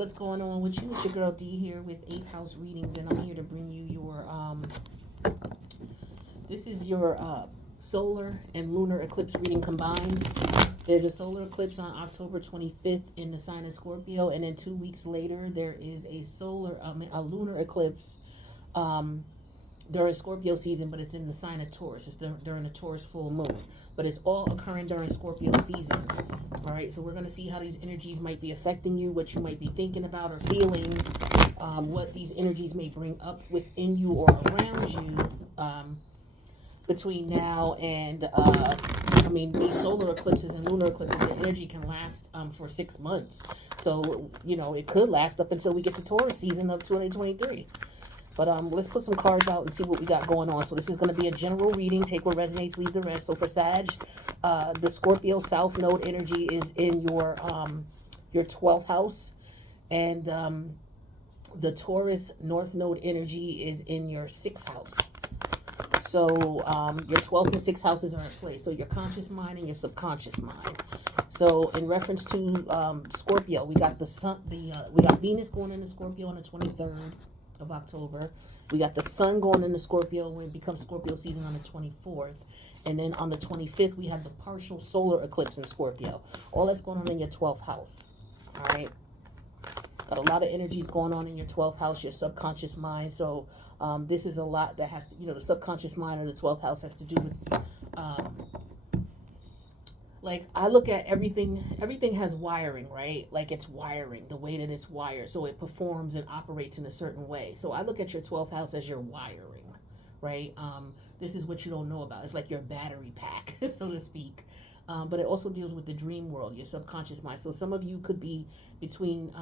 What's going on with you? It's your girl D here with 8 House Readings, and I'm here to bring you your this is your solar and lunar eclipse reading combined. There's a solar eclipse on October 25th in the sign of Scorpio, and then 2 weeks later there is a lunar eclipse during Scorpio season, but it's in the sign of Taurus. It's during the Taurus full moon, but it's all occurring during Scorpio season. All right, so we're going to see how these energies might be affecting you, what you might be thinking about or feeling, what these energies may bring up within you or around you between now and, these solar eclipses and lunar eclipses, the energy can last for 6 months. So, it could last up until we get to Taurus season of 2023. But let's put some cards out and see what we got going on. So this is going to be a general reading. Take what resonates, leave the rest. So for Sag, the Scorpio South Node energy is in your 12th house. And the Taurus North Node energy is in your 6th house. So your 12th and 6th houses are in place. So your conscious mind and your subconscious mind. So in reference to Scorpio, we got the sun. We got Venus going into Scorpio on the 23rd. Of October. We got the sun going into Scorpio when it becomes Scorpio season on the 24th. And then on the 25th, we have the partial solar eclipse in Scorpio. All that's going on in your 12th house. All right. Got a lot of energies going on in your 12th house, your subconscious mind. So this is a lot that has to, the subconscious mind or the 12th house has to do with I look at everything has wiring, right? Like it's wiring, the way that it's wired. So it performs and operates in a certain way. So I look at your 12th house as your wiring, right? This is what you don't know about. It's like your battery pack, so to speak. But it also deals with the dream world, your subconscious mind. So some of you could be between,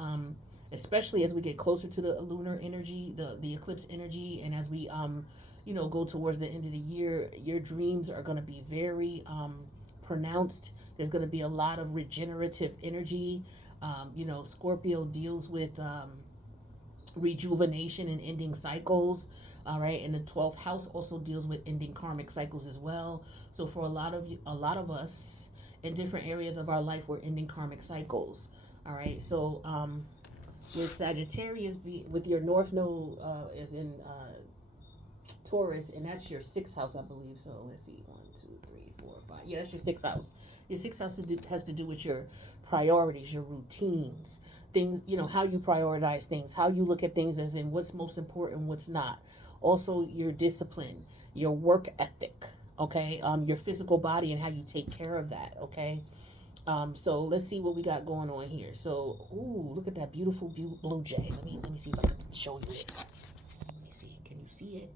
especially as we get closer to the lunar energy, the eclipse energy, and as we, go towards the end of the year, your dreams are going to be very, pronounced. There's going to be a lot of regenerative energy. Scorpio deals with rejuvenation and ending cycles. All right, and the 12th house also deals with ending karmic cycles as well. So for a lot of us in different areas of our life, we're ending karmic cycles. All right, so with Sagittarius, with your North Node is in Taurus, and that's your 6th house, I believe. So let's see, 1, 2, 3, 4, 5. Yeah, that's your 6th house. Your 6th house has to do with your priorities, your routines, things, how you prioritize things, how you look at things as in what's most important, what's not. Also, your discipline, your work ethic, okay? Your physical body and how you take care of that, okay? So let's see what we got going on here. So, ooh, look at that beautiful blue jay. Let me see if I can show you it. Let me see. Can you see it?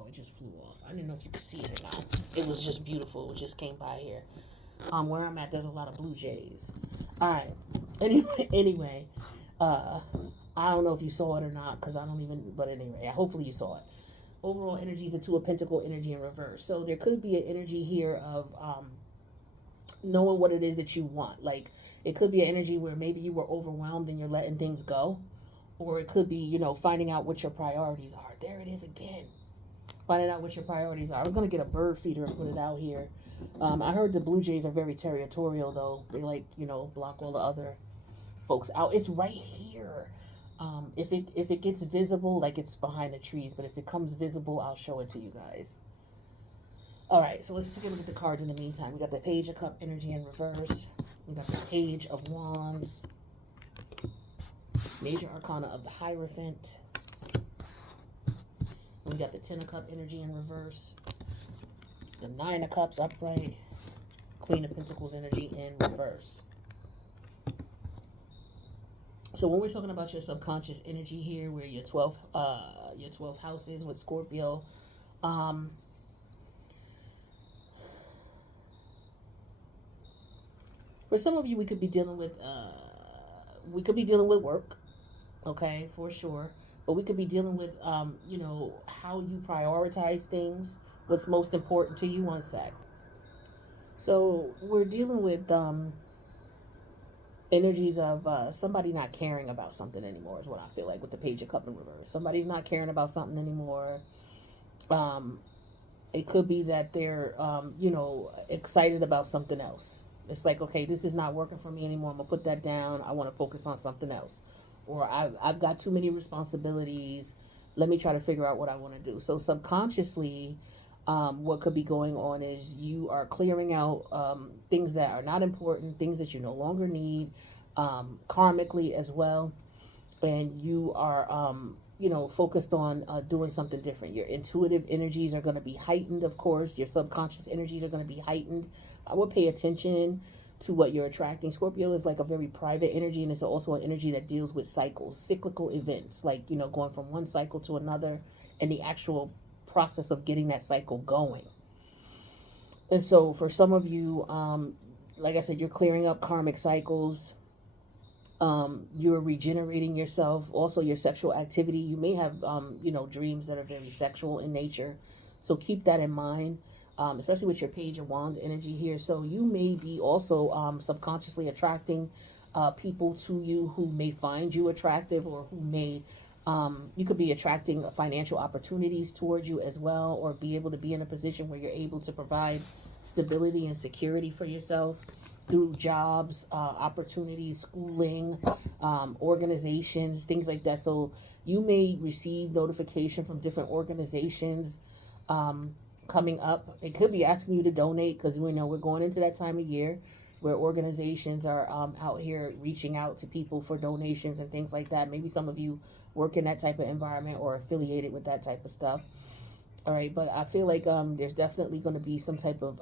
Oh, it just flew off. I didn't know if you could see it or not. It was just beautiful. It just came by here. Where I'm at, there's a lot of blue jays. All right. Anyway, I don't know if you saw it or not, because I don't even, but anyway, hopefully you saw it. Overall energy is the 2 of Pentacle energy in reverse. So there could be an energy here of knowing what it is that you want. Like, it could be an energy where maybe you were overwhelmed and you're letting things go. Or it could be, finding out what your priorities are. There it is again. Finding out what your priorities are. I was going to get a bird feeder and put it out here. I heard the blue jays are very territorial, though. They block all the other folks out. It's right here. If it gets visible, like it's behind the trees, but if it comes visible, I'll show it to you guys. All right, so let's take a look at the cards in the meantime. We got the Page of Cup energy in reverse. We got the Page of Wands. Major Arcana of the Hierophant. We got the 10 of Cup energy in reverse. The 9 of Cups upright. Queen of Pentacles energy in reverse. So when we're talking about your subconscious energy here, where your 12th house is with Scorpio, for some of you, we could be dealing with work, okay, for sure. But we could be dealing with, how you prioritize things, what's most important to you. One sec. So we're dealing with energies of somebody not caring about something anymore is what I feel like with the Page of Cup in reverse. Somebody's not caring about something anymore. It could be that they're, excited about something else. It's like, okay, this is not working for me anymore. I'm going to put that down. I want to focus on something else. Or I've got too many responsibilities. Let me try to figure out what I want to do. So subconsciously, what could be going on is you are clearing out things that are not important, things that you no longer need, karmically as well. And you are, focused on doing something different. Your intuitive energies are going to be heightened, of course. Your subconscious energies are going to be heightened. I would pay attention to what you're attracting. Scorpio is like a very private energy, and it's also an energy that deals with cycles, cyclical events, like, going from one cycle to another, and the actual process of getting that cycle going. And so for some of you, like I said, you're clearing up karmic cycles. You're regenerating yourself. Also, your sexual activity. You may have, dreams that are very sexual in nature. So keep that in mind, especially with your Page of Wands energy here. So you may be also subconsciously attracting people to you who may find you attractive, or who may, you could be attracting financial opportunities towards you as well, or be able to be in a position where you're able to provide stability and security for yourself through jobs, opportunities, schooling, organizations, things like that. So you may receive notification from different organizations coming up. It could be asking you to donate, because we know we're going into that time of year where organizations are out here reaching out to people for donations and things like that. Maybe some of you work in that type of environment or affiliated with that type of stuff. All right, but I feel like there's definitely going to be some type of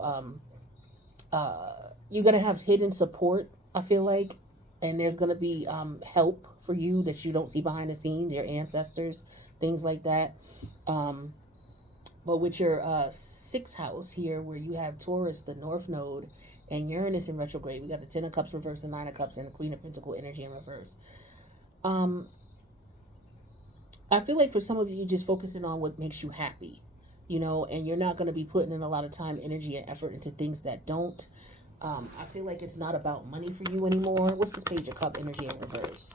you're going to have hidden support, I feel like, and there's going to be help for you that you don't see behind the scenes, your ancestors, things like that. But with your 6th house here, where you have Taurus, the North Node, and Uranus in retrograde, we got the 10 of Cups reverse, the 9 of Cups, and the Queen of Pentacle energy in reverse. I feel like for some of you, you're just focusing on what makes you happy, and you're not going to be putting in a lot of time, energy, and effort into things that don't. I feel like it's not about money for you anymore. What's this Page of Cup energy in reverse?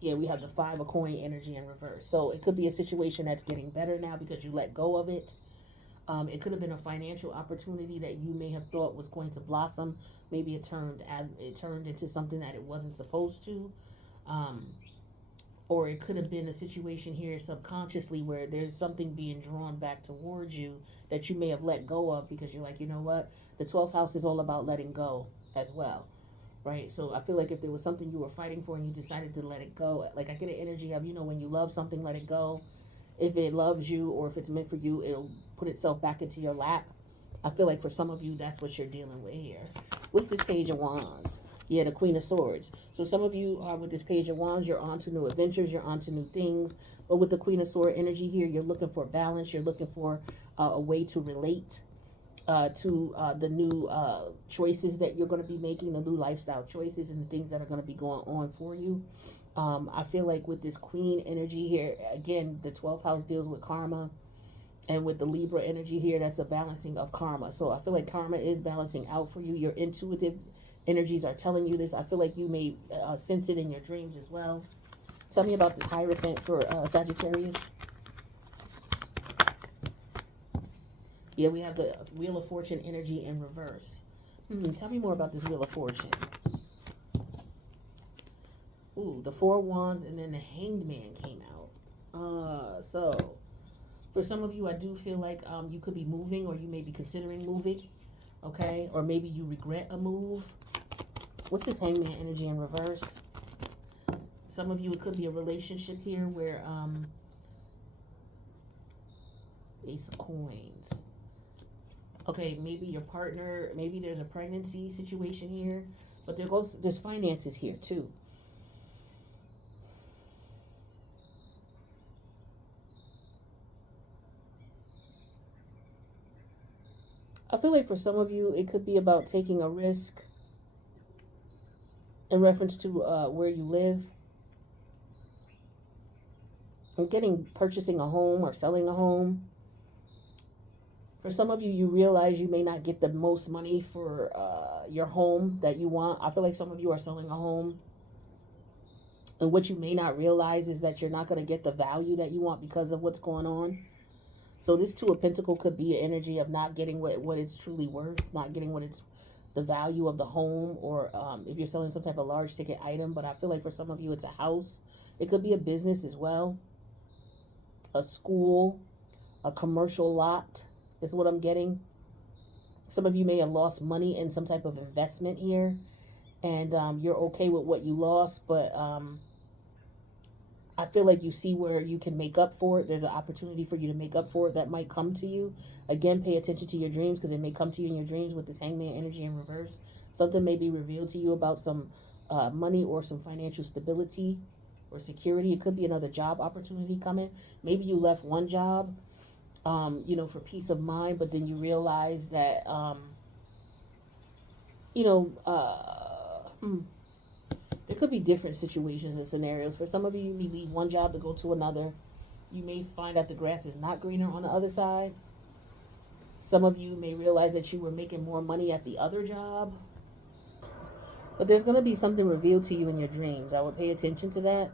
Yeah, we have the 5 of Coin energy in reverse. So it could be a situation that's getting better now because you let go of it. It could have been a financial opportunity that you may have thought was going to blossom. Maybe it turned into something that it wasn't supposed to. Or it could have been a situation here subconsciously where there's something being drawn back towards you that you may have let go of, because you're like, you know what? The 12th house is all about letting go as well, right? So I feel like if there was something you were fighting for and you decided to let it go, like I get an energy of, when you love something, let it go. If it loves you, or if it's meant for you, it'll put itself back into your lap. I feel like for some of you, that's what you're dealing with here. What's this Page of Wands? Yeah, the Queen of Swords. So some of you are with this Page of Wands, you're on to new adventures, you're on to new things. But with the Queen of Swords energy here, you're looking for balance. You're looking for a way to relate to the new choices that you're going to be making, the new lifestyle choices and the things that are going to be going on for you. I feel like with this Queen energy here, again, the 12th house deals with karma. And with the Libra energy here, that's a balancing of karma. So I feel like karma is balancing out for you. Your intuitive energies are telling you this. I feel like you may sense it in your dreams as well. Tell me about this Hierophant for Sagittarius. Yeah, we have the Wheel of Fortune energy in reverse. Tell me more about this Wheel of Fortune. Ooh, the 4 of Wands, and then the Hanged Man came out. So for some of you, I do feel like you could be moving, or you may be considering moving, okay? Or maybe you regret a move. What's this Hangman energy in reverse? Some of you, it could be a relationship here where Ace of Coins. Okay, maybe your partner, maybe there's a pregnancy situation here, but there's finances here too. I feel like for some of you, it could be about taking a risk in reference to where you live. And purchasing a home or selling a home. For some of you, you realize you may not get the most money for your home that you want. I feel like some of you are selling a home. And what you may not realize is that you're not going to get the value that you want because of what's going on. So this 2 of Pentacles could be an energy of not getting what it's truly worth, not getting what it's the value of the home, or if you're selling some type of large ticket item. But I feel like for some of you, it's a house. It could be a business as well, a school, a commercial lot is what I'm getting. Some of you may have lost money in some type of investment here, and you're okay with what you lost, but I feel like you see where you can make up for it. There's an opportunity for you to make up for it that might come to you. Again, pay attention to your dreams, because it may come to you in your dreams with this Hangman energy in reverse. Something may be revealed to you about some money or some financial stability or security. It could be another job opportunity coming. Maybe you left one job, for peace of mind, but then you realize that, there could be different situations and scenarios. For some of you, you may leave one job to go to another. You may find that the grass is not greener on the other side. Some of you may realize that you were making more money at the other job. But there's going to be something revealed to you in your dreams. I would pay attention to that.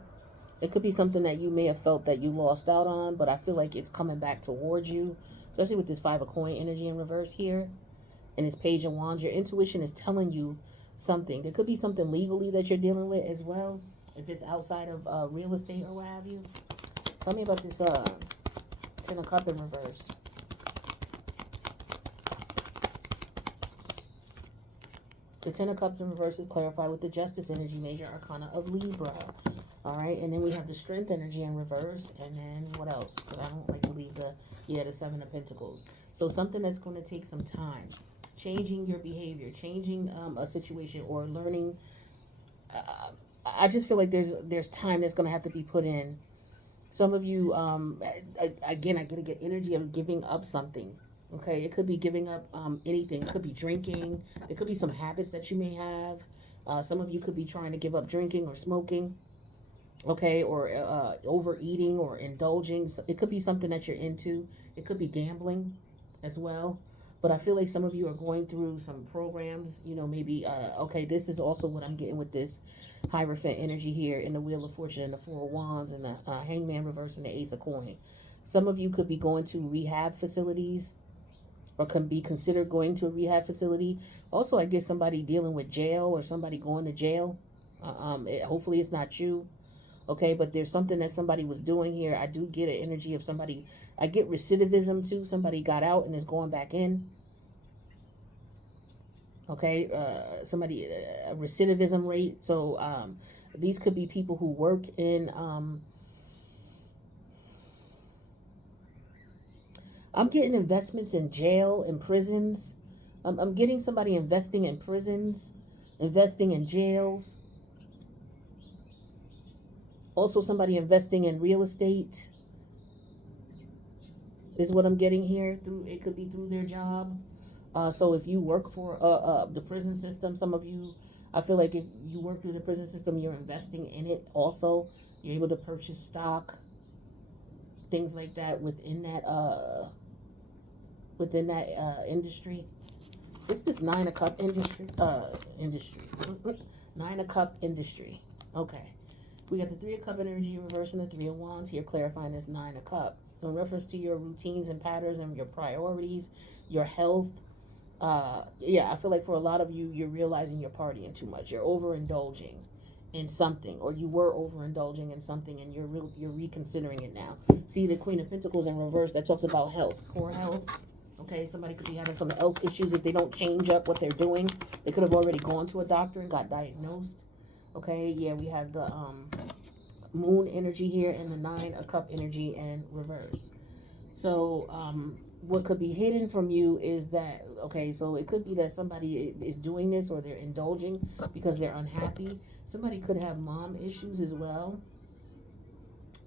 It could be something that you may have felt that you lost out on, but I feel like it's coming back towards you, especially with this 5 of coin energy in reverse here and this Page of Wands. Your intuition is telling you something. There could be something legally that you're dealing with as well, if it's outside of real estate or what have you. Tell me about this 10 of Cups in reverse. The 10 of Cups in reverse is clarified with the Justice energy, major arcana of Libra. All right, and then we have the Strength energy in reverse, and then what else? Because I don't like to leave the 7 of Pentacles. So something that's going to take some time. Changing your behavior, changing a situation, or learning. I just feel like there's time that's going to have to be put in. Some of you, again, I get energy of giving up something. Okay, it could be giving up anything. It could be drinking. There could be some habits that you may have. Some of you could be trying to give up drinking or smoking. Okay, or overeating or indulging. It could be something that you're into. It could be gambling as well. But I feel like some of you are going through some programs, maybe, okay, this is also what I'm getting with this Hierophant energy here in the Wheel of Fortune and the 4 of Wands and the Hangman reverse and the Ace of Coin. Some of you could be going to rehab facilities, or can be considered going to a rehab facility. Also, I guess somebody dealing with jail or somebody going to jail. Hopefully it's not you. Okay, but there's something that somebody was doing here. I do get an energy of somebody. I get recidivism too. Somebody got out and is going back in. Okay, somebody, a recidivism rate. So these could be people who work in, I'm getting investments in jail and prisons. I'm getting somebody investing in prisons, investing in jails. Also, somebody investing in real estate is what I'm getting here. It could be through their job. So if you work for the prison system, some of you, I feel like if you work through the prison system, you're investing in it also. You're able to purchase stock, things like that within that industry. It's this 9 of Cup industry. 9 of Cup industry. Okay. We got the 3 of Cup energy in reverse and the 3 of Wands here, clarifying this 9 of Cup. In reference to your routines and patterns and your priorities, your health. I feel like for a lot of you, you're realizing you're partying too much. You're overindulging in something, or you were overindulging in something, and you're reconsidering it now. See the Queen of Pentacles in reverse, that talks about health, poor health. Okay, somebody could be having some health issues if they don't change up what they're doing. They could have already gone to a doctor and got diagnosed. Okay, yeah, we have the Moon energy here and the 9 of Cup energy in reverse. So what could be hidden from you is that, okay, so it could be that somebody is doing this or they're indulging because they're unhappy. Somebody could have mom issues as well.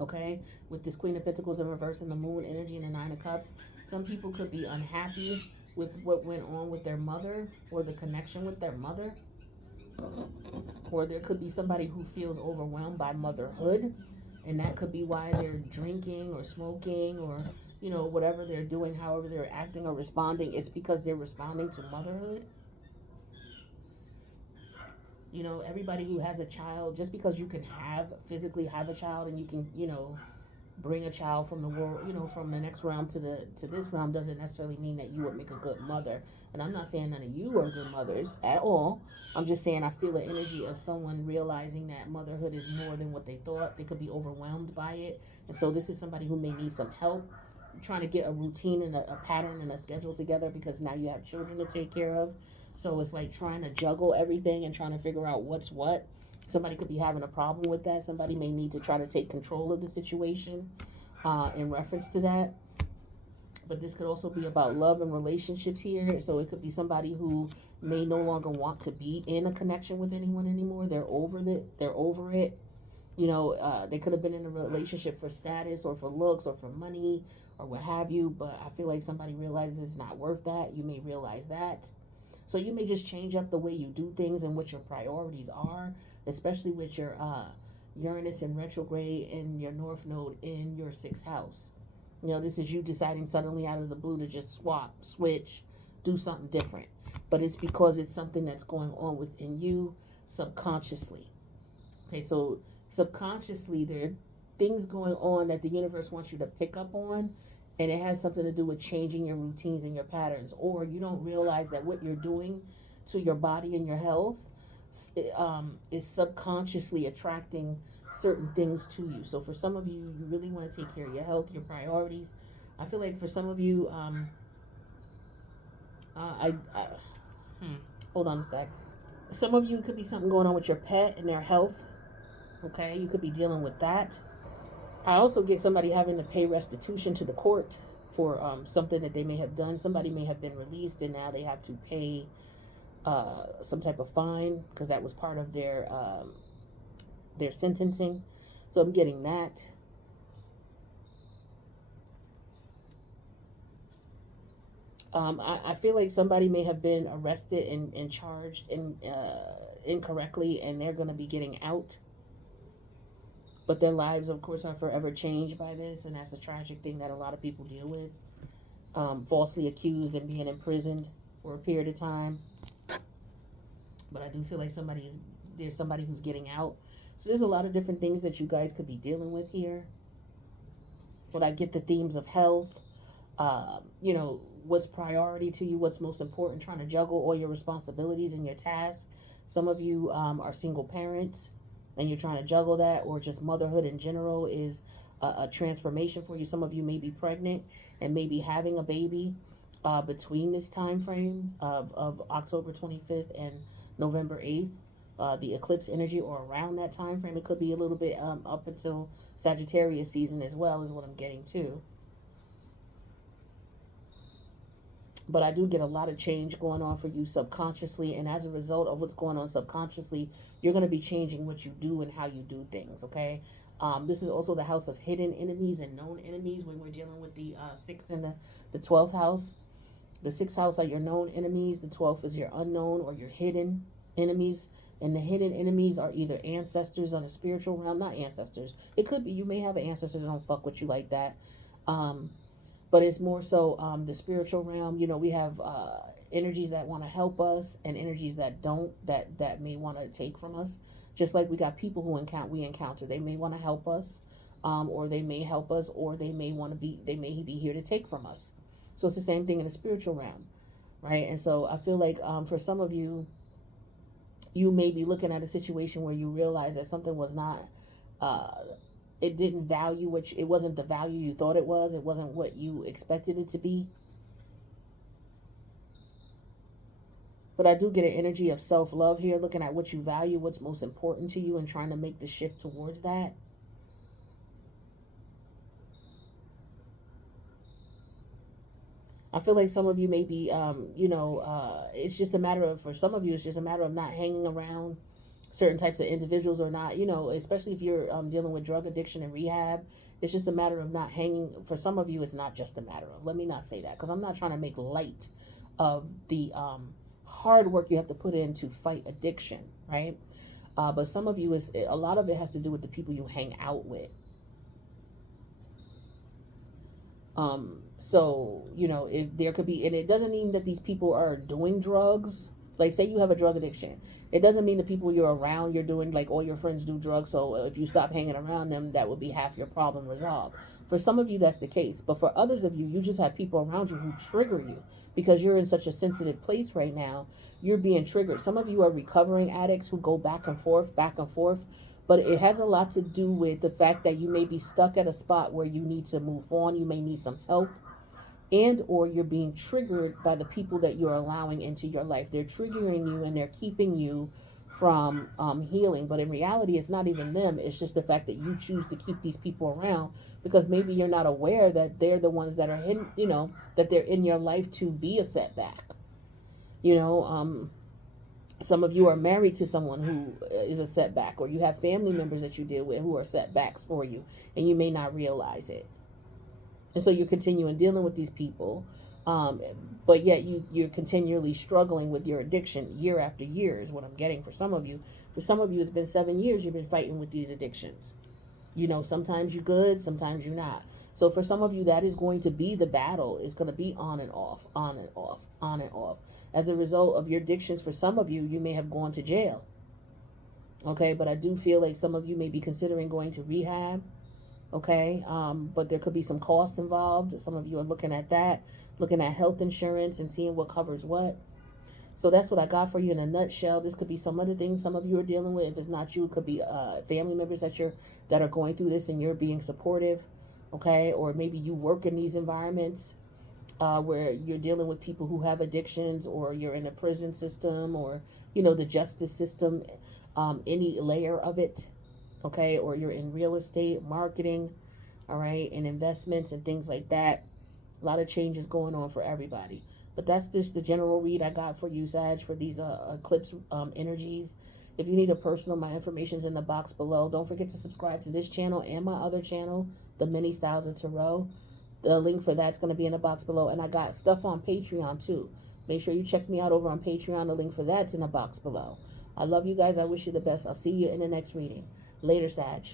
Okay, with this Queen of Pentacles in reverse and the Moon energy and the 9 of Cups. Some people could be unhappy with what went on with their mother or the connection with their mother. Or there could be somebody who feels overwhelmed by motherhood, and that could be why they're drinking or smoking or, whatever they're doing, however they're acting or responding. It's because they're responding to motherhood. Everybody who has a child, just because you can physically have a child and you can, bring a child from the world, from the next realm to this realm, doesn't necessarily mean that you would make a good mother. And I'm not saying none of you are good mothers at all. I'm just saying I feel the energy of someone realizing that motherhood is more than what they thought. They could be overwhelmed by it. And so this is somebody who may need some help trying to get a routine and a pattern and a schedule together, because now you have children to take care of. So it's like trying to juggle everything and trying to figure out what's what. Somebody could be having a problem with that. Somebody may need to try to take control of the situation in reference to that. But this could also be about love and relationships here. So it could be somebody who may no longer want to be in a connection with anyone anymore. They're over it. They're over it. They could have been in a relationship for status or for looks or for money or what have you. But I feel like somebody realizes it's not worth that. You may realize that. So you may just change up the way you do things and what your priorities are, especially with your Uranus in retrograde and your North Node in your 6th house. This is you deciding suddenly out of the blue to just swap, switch, do something different. But it's because it's something that's going on within you subconsciously. Okay, so subconsciously there are things going on that the universe wants you to pick up on, and it has something to do with changing your routines and your patterns, or you don't realize that what you're doing to your body and your health is subconsciously attracting certain things to you. So for some of you, you really want to take care of your health, your priorities. I feel like for some of you, hold on a sec. Some of you, could be something going on with your pet and their health. Okay, you could be dealing with that. I also get somebody having to pay restitution to the court for something that they may have done. Somebody may have been released and now they have to pay some type of fine because that was part of their sentencing. So I'm getting that. I feel like somebody may have been arrested and charged incorrectly, and they're going to be getting out. But their lives, of course, are forever changed by this, and that's a tragic thing that a lot of people deal with. Falsely accused and being imprisoned for a period of time. But I do feel like there's somebody who's getting out. So there's a lot of different things that you guys could be dealing with here. But I get the themes of health, what's priority to you, what's most important, trying to juggle all your responsibilities and your tasks. Some of you are single parents and you're trying to juggle that, or just motherhood in general is a transformation for you. Some of you may be pregnant and maybe having a baby between this time frame of October 25th and November 8th. The eclipse energy, or around that time frame. It could be a little bit up until Sagittarius season as well, is what I'm getting to. But I do get a lot of change going on for you subconsciously, and as a result of what's going on subconsciously, you're going to be changing what you do and how you do things, okay? This is also the house of hidden enemies and known enemies when we're dealing with the 6th and the 12th house. The 6th house are your known enemies. The 12th is your unknown or your hidden enemies. And the hidden enemies are either ancestors on the spiritual realm, not ancestors. It could be you may have an ancestor that don't fuck with you like that. But it's more so the spiritual realm. We have energies that want to help us and energies that don't, that may want to take from us. Just like we got people who we encounter. They may want to help us, or they may help us, or they may be here to take from us. So it's the same thing in the spiritual realm, right? And so I feel like for some of you, you may be looking at a situation where you realize that something was not, it didn't value it wasn't the value you thought it was. It wasn't what you expected it to be. But I do get an energy of self-love here, looking at what you value, what's most important to you, and trying to make the shift towards that. I feel like some of you may be, it's just a matter of, for some of you, it's just a matter of not hanging around certain types of individuals, or not, especially if you're dealing with drug addiction and rehab. It's just a matter of not hanging. For some of you, it's not just a matter of, let me not say that, because I'm not trying to make light of the hard work you have to put in to fight addiction, right? But some of you, a lot of it has to do with the people you hang out with. So, if there could be, and it doesn't mean that these people are doing drugs, Like, say you have a drug addiction. It doesn't mean the people you're around, you're doing, like, all your friends do drugs, so if you stop hanging around them, that would be half your problem resolved. For some of you, that's the case. But for others of you, you just have people around you who trigger you because you're in such a sensitive place right now. You're being triggered. Some of you are recovering addicts who go back and forth, back and forth. But it has a lot to do with the fact that you may be stuck at a spot where you need to move on. You may need some help, and or you're being triggered by the people that you're allowing into your life. They're triggering you and they're keeping you from healing. But in reality, it's not even them. It's just the fact that you choose to keep these people around because maybe you're not aware that they're the ones that are hidden, that they're in your life to be a setback. Some of you are married to someone who is a setback, or you have family members that you deal with who are setbacks for you, and you may not realize it. And so you're continuing dealing with these people, but yet you're continually struggling with your addiction year after year is what I'm getting for some of you. For some of you, it's been 7 years you've been fighting with these addictions. Sometimes you're good, sometimes you're not. So for some of you, that is going to be the battle. It's going to be on and off, on and off, on and off. As a result of your addictions, for some of you, you may have gone to jail. Okay, but I do feel like some of you may be considering going to rehab. Okay, but there could be some costs involved. Some of you are looking at that, looking at health insurance and seeing what covers what. So that's what I got for you in a nutshell. This could be some other things some of you are dealing with. If it's not you, it could be family members that are going through this and you're being supportive. Okay, or maybe you work in these environments where you're dealing with people who have addictions, or you're in a prison system, or the justice system, any layer of it. Okay, or you're in real estate, marketing, all right, and investments and things like that. A lot of changes going on for everybody. But that's just the general read I got for you, Sag, for these eclipse energies. If you need a personal, my information's in the box below. Don't forget to subscribe to this channel and my other channel, The Many Styles of Tarot. The link for that's going to be in the box below. And I got stuff on Patreon, too. Make sure you check me out over on Patreon. The link for that's in the box below. I love you guys. I wish you the best. I'll see you in the next reading. Later, Sag.